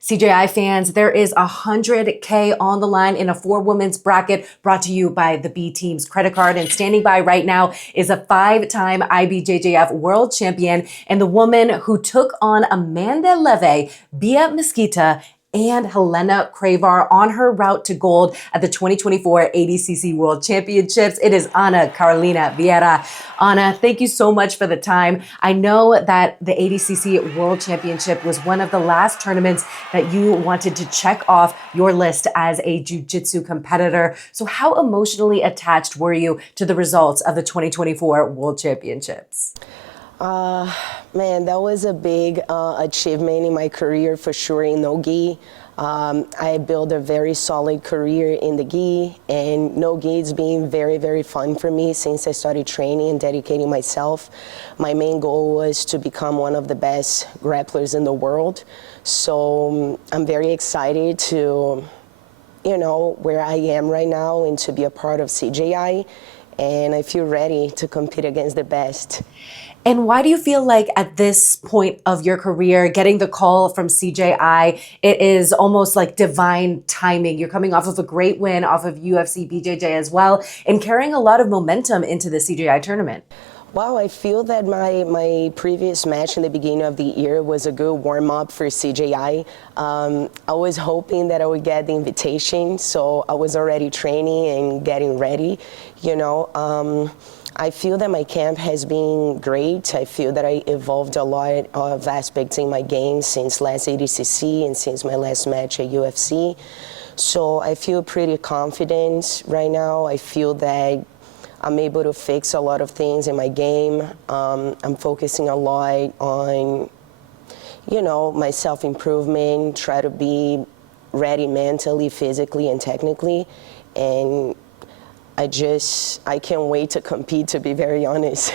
CJI fans, there is $100K on the line in a 4-women's bracket brought to you by the B Team's credit card. And standing by right now is a 5-time IBJJF world champion and the woman who took on Amanda Leve, Bia Mesquita, and Helena Cravar on her route to gold at the 2024 ADCC World Championships. It is Carolina Vieira. Anna, thank you so much for the time. I know that the ADCC World Championship was one of the last tournaments that you wanted to check off your list as a jiu-jitsu competitor. So how emotionally attached were you to the results of the 2024 World Championships? Man, that was a big achievement in my career for sure in no-gi. I built a very solid career in the gi, and no-gi has been very, very fun for me since I started training and dedicating myself. My main goal was to become one of the best grapplers in the world. So I'm very excited to, where I am right now and to be a part of CJI. And I feel ready to compete against the best. And why do you feel like at this point of your career, getting the call from CJI, it is almost like divine timing? You're coming off of a great win off of UFC BJJ as well, and carrying a lot of momentum into the CJI tournament. Wow, I feel that my previous match in the beginning of the year was a good warm-up for CJI. I was hoping that I would get the invitation, so I was already training and getting ready, I feel that my camp has been great. I feel that I evolved a lot of aspects in my game since last ADCC and since my last match at UFC. So I feel pretty confident right now. I feel that I'm able to fix a lot of things in my game. I'm focusing a lot on, my self-improvement, try to be ready mentally, physically, and technically. And I can't wait to compete, to be very honest.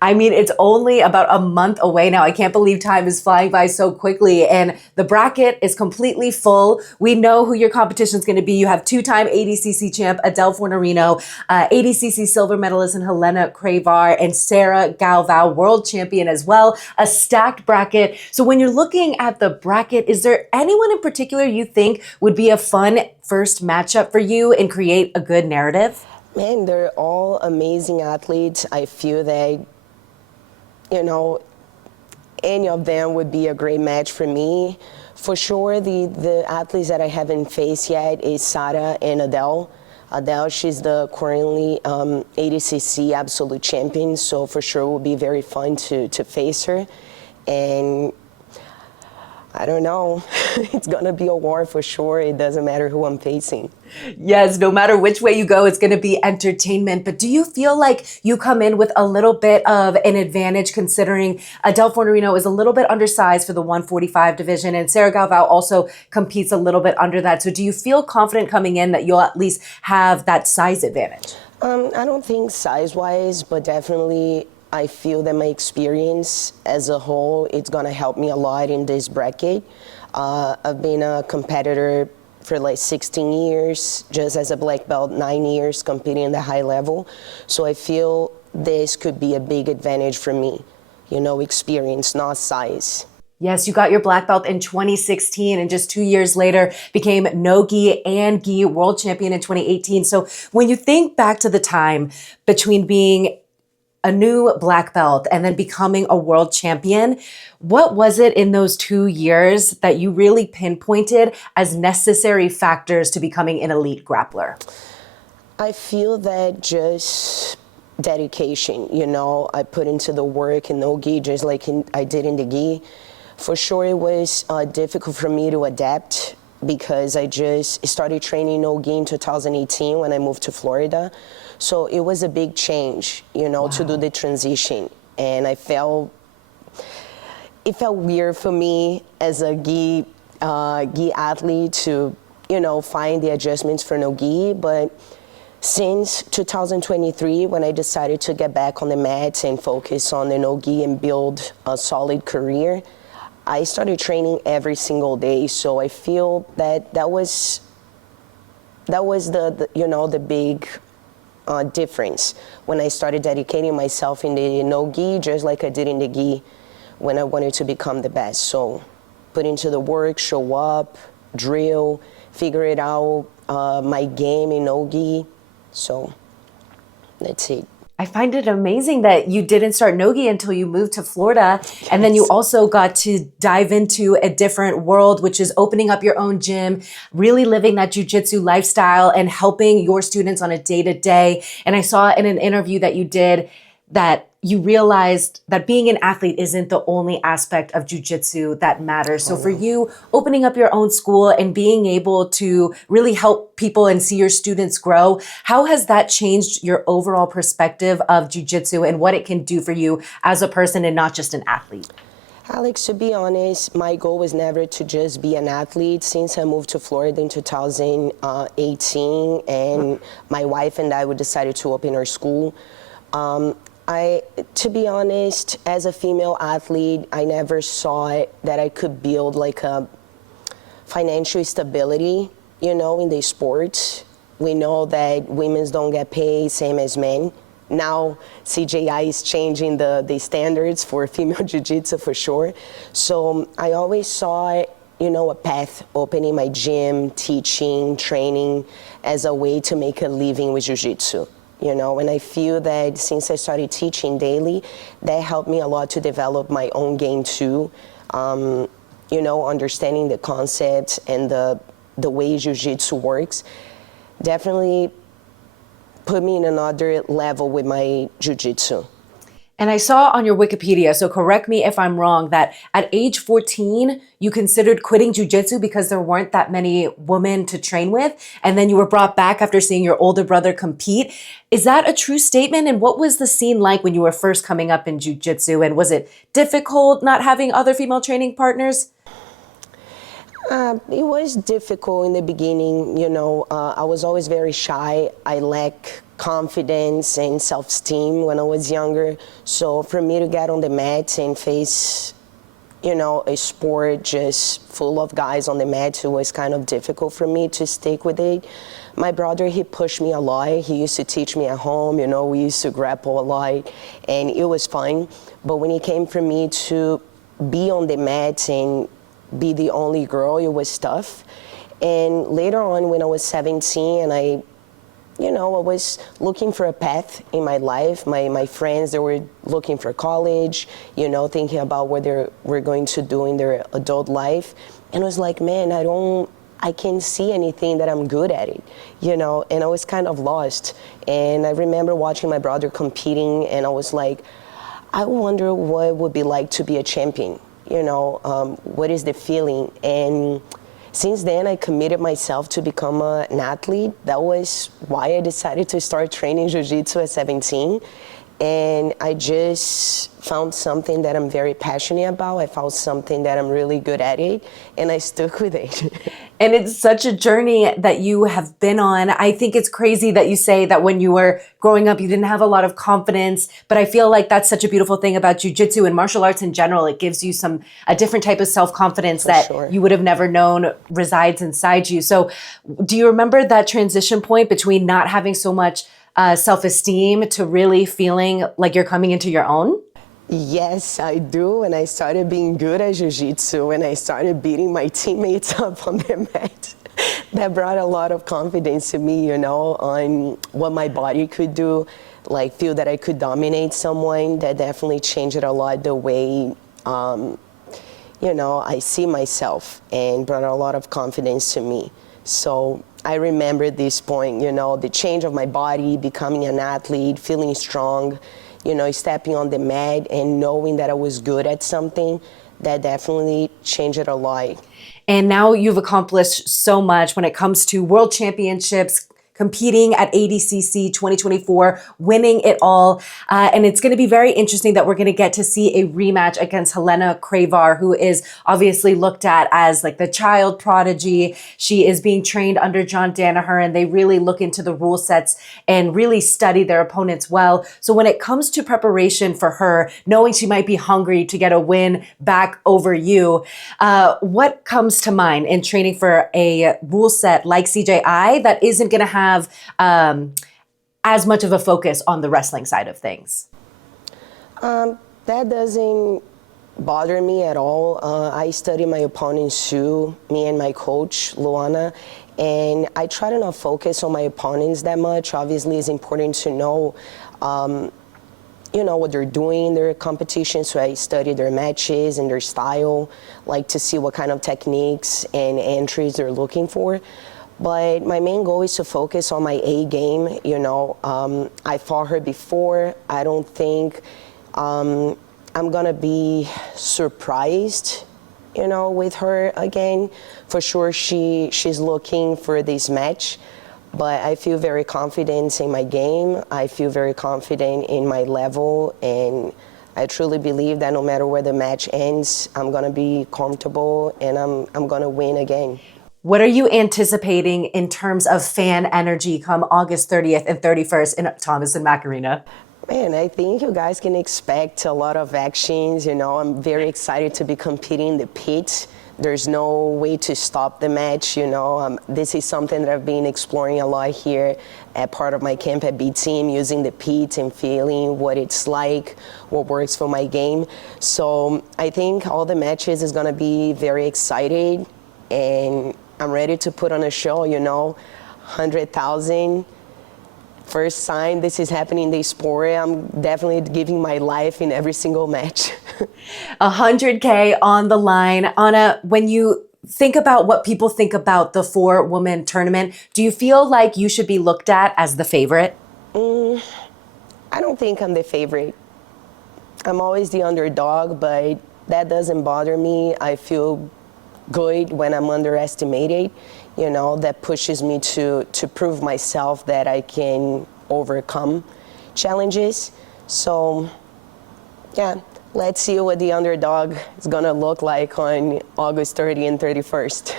I mean, it's only about a month away now. I can't believe time is flying by so quickly. And the bracket is completely full. We know who your competition is going to be. You have 2-time ADCC champ Adele Fornerino, ADCC silver medalist in Helena Cravar, and Sarah Galvao, world champion as well. A stacked bracket. So when you're looking at the bracket, is there anyone in particular you think would be a fun first matchup for you and create a good narrative? Man, they're all amazing athletes. I feel that, any of them would be a great match for me. For sure, the athletes that I haven't faced yet is Sarah and Adele. Adele, she's the currently ADCC absolute champion, so for sure it will be very fun to face her. And I don't know, it's gonna be a war for sure. It doesn't matter who I'm facing. Yes, no matter which way you go, it's going to be entertainment. But do you feel like you come in with a little bit of an advantage considering Adele Fornerino is a little bit undersized for the 145 division and Sarah Galvao also competes a little bit under that. So do you feel confident coming in that you'll at least have that size advantage? I don't think size-wise, but definitely I feel that my experience as a whole, it's gonna help me a lot in this bracket. I've been a competitor for like 16 years, just as a black belt, 9 years competing in the high level. So I feel this could be a big advantage for me, experience, not size. Yes, you got your black belt in 2016 and just 2 years later became no-gi and gi world champion in 2018. So when you think back to the time between being a new black belt and then becoming a world champion, what was it in those 2 years that you really pinpointed as necessary factors to becoming an elite grappler? I feel that just dedication, I put into the work in no-gi just like I did in the gi. For sure it was difficult for me to adapt because I just started training no-gi in 2018 when I moved to Florida. So it was a big change, to do the transition. And it felt weird for me as a gi athlete to, find the adjustments for no-gi. But since 2023, when I decided to get back on the mats and focus on the no-gi and build a solid career, I started training every single day. So I feel that was the big difference when I started dedicating myself in the no-gi, just like I did in the gi when I wanted to become the best. So put into the work, show up, drill, figure it out, my game in no-gi. So that's it. I find it amazing that you didn't start no-gi until you moved to Florida. Yes. And then you also got to dive into a different world, which is opening up your own gym, really living that jiu-jitsu lifestyle and helping your students on a day-to-day. And I saw in an interview that you did that you realized that being an athlete isn't the only aspect of jiu-jitsu that matters. So for you, opening up your own school and being able to really help people and see your students grow, how has that changed your overall perspective of jiu-jitsu and what it can do for you as a person and not just an athlete? Alex, to be honest, my goal was never to just be an athlete. Since I moved to Florida in 2018 and my wife and I decided to open our school, to be honest, as a female athlete, I never saw that I could build like a financial stability, you know, in the sport. We know that women don't get paid same as men. Now CJI is changing the standards for female jiu-jitsu for sure. So I always saw, you know, a path opening my gym, teaching, training as a way to make a living with jiu-jitsu. You know, and I feel that since I started teaching daily, that helped me a lot to develop my own game too. You know, understanding the concepts and the way jiu-jitsu works definitely put me in another level with my jiu-jitsu. And I saw on your Wikipedia, so correct me if I'm wrong, that at age 14, you considered quitting jiu-jitsu because there weren't that many women to train with, and then you were brought back after seeing your older brother compete. Is that a true statement? And what was the scene like when you were first coming up in jiu-jitsu? And was it difficult not having other female training partners? It was difficult in the beginning, you know. I was always very shy. I lack confidence and self-esteem when I was younger. So for me to get on the mat and face, you know, a sport just full of guys on the mat, it was kind of difficult for me to stick with it. My brother, he pushed me a lot. He used to teach me at home, you know, we used to grapple a lot, and it was fun. But when it came for me to be on the mat and be the only girl, it was tough. And later on, when I was 17 and I was looking for a path in my life. My friends, they were looking for college, you know, thinking about what they were going to do in their adult life. And I was like, man, I can't see anything that I'm good at it, you know, and I was kind of lost. And I remember watching my brother competing, and I was like, I wonder what it would be like to be a champion, you know, what is the feeling? And since then, I committed myself to become an athlete. That was why I decided to start training jiu-jitsu at 17. And I just found something that I'm very passionate about. I found something that I'm really good at it, and I stuck with it. And it's such a journey that you have been on. I think it's crazy that you say that when you were growing up, you didn't have a lot of confidence, but I feel like that's such a beautiful thing about jiu-jitsu and martial arts in general. It gives you a different type of self-confidence that you would have never known resides inside you. So do you remember that transition point between not having so much self-esteem to really feeling like you're coming into your own? Yes, I do. And I started being good at jiu-jitsu, and I started beating my teammates up on the mat. That brought a lot of confidence to me, you know, on what my body could do, like feel that I could dominate someone. That definitely changed a lot the way, you know, I see myself, and brought a lot of confidence to me. So I remember this point, you know, the change of my body, becoming an athlete, feeling strong, you know, stepping on the mat and knowing that I was good at something. That definitely changed it a lot. And now you've accomplished so much when it comes to world championships, competing at ADCC 2024, winning it all. And it's going to be very interesting that we're going to get to see a rematch against Helena Cravar, who is obviously looked at as like the child prodigy. She is being trained under John Danaher, and they really look into the rule sets and really study their opponents well. So when it comes to preparation for her, knowing she might be hungry to get a win back over you, what comes to mind in training for a rule set like CJI that isn't going to have as much of a focus on the wrestling side of things? That doesn't bother me at all. I study my opponent Sue, me and my coach Luana, and I try to not focus on my opponents that much. Obviously, it's important to know, what they're doing in their competition. So I study their matches and their style, like to see what kind of techniques and entries they're looking for. But my main goal is to focus on my A game. I fought her before. I don't think I'm gonna be surprised, with her again. For sure, she's looking for this match, but I feel very confident in my game. I feel very confident in my level, and I truly believe that no matter where the match ends, I'm gonna be comfortable and I'm gonna win again. What are you anticipating in terms of fan energy come August 30th and 31st in Thomas and Mack Arena? Man, I think you guys can expect a lot of actions. I'm very excited to be competing in the pit. There's no way to stop the match. This is something that I've been exploring a lot here at part of my camp at B Team, using the pit and feeling what it's like, what works for my game. So I think all the matches is gonna be very excited, and I'm ready to put on a show. 100,000. First sign this is happening in the sport. I'm definitely giving my life in every single match. 100K on the line. Anna, when you think about what people think about the 4-woman tournament, do you feel like you should be looked at as the favorite? I don't think I'm the favorite. I'm always the underdog, but that doesn't bother me. I feel good when I'm underestimated. That pushes me to prove myself that I can overcome challenges. So, yeah, let's see what the underdog is gonna look like on August 30th and 31st.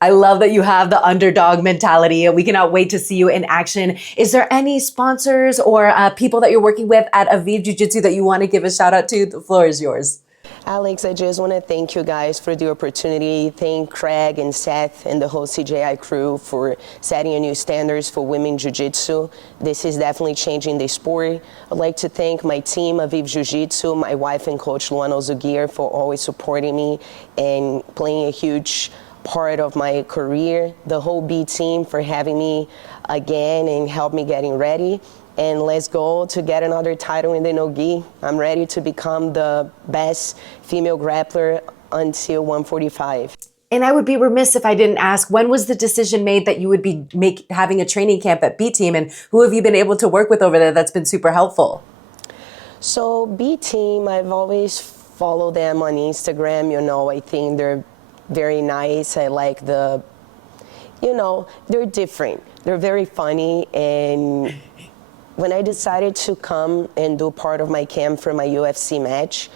I love that you have the underdog mentality. We cannot wait to see you in action. Is there any sponsors or people that you're working with at Aviv Jiu-Jitsu that you want to give a shout out to? The floor is yours. Alex, I just want to thank you guys for the opportunity. Thank Craig and Seth and the whole CJI crew for setting a new standards for women jiu-jitsu. This is definitely changing the sport. I'd like to thank my team, Aviv Jiu-Jitsu, my wife and coach Luana Zugir, for always supporting me and playing a huge part of my career. The whole B team for having me again and help me getting ready. And let's go to get another title in the no-gi. I'm ready to become the best female grappler until 145. And I would be remiss if I didn't ask, when was the decision made that you would be having a training camp at B Team, and who have you been able to work with over there that's been super helpful? So B Team, I've always followed them on Instagram. I think they're very nice. I like they're different. They're very funny, and when I decided to come and do part of my camp for my UFC match,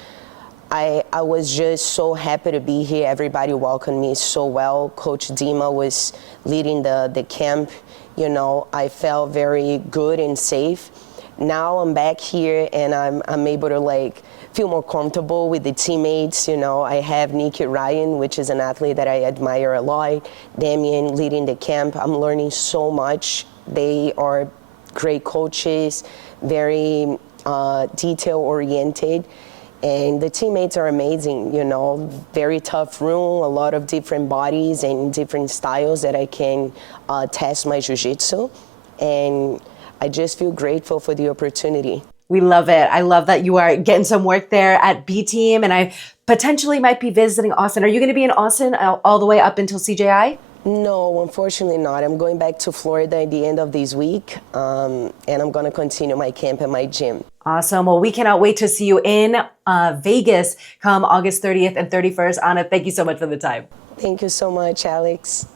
I was just so happy to be here. Everybody welcomed me so well. Coach Dima was leading the camp. I felt very good and safe. Now I'm back here and I'm able to feel more comfortable with the teammates. I have Nikki Ryan, which is an athlete that I admire a lot. Damien leading the camp. I'm learning so much. They are great coaches, very detail-oriented, and the teammates are amazing. Very tough room, a lot of different bodies and different styles that I can test my jiu-jitsu, and I just feel grateful for the opportunity. We love it. I love that you are getting some work there at B Team, and I potentially might be visiting Austin. Are you going to be in Austin all the way up until CJI? No, unfortunately not. I'm going back to Florida at the end of this week, and I'm going to continue my camp at my gym. Awesome. Well, we cannot wait to see you in Vegas come August 30th and 31st. Anna, thank you so much for the time. Thank you so much, Alex.